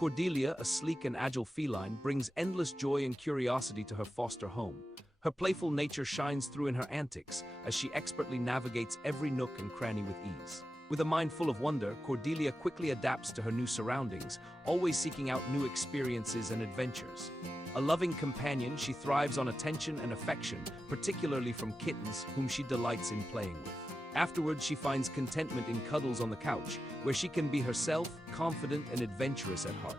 Cordelia, a sleek and agile feline, brings endless joy and curiosity to her foster home. Her playful nature shines through in her antics as she expertly navigates every nook and cranny with ease. With a mind full of wonder, Cordelia quickly adapts to her new surroundings, always seeking out new experiences and adventures. A loving companion, she thrives on attention and affection, particularly from kittens, whom she delights in playing with. Afterwards, she finds contentment in cuddles on the couch, where she can be herself, confident and adventurous at heart.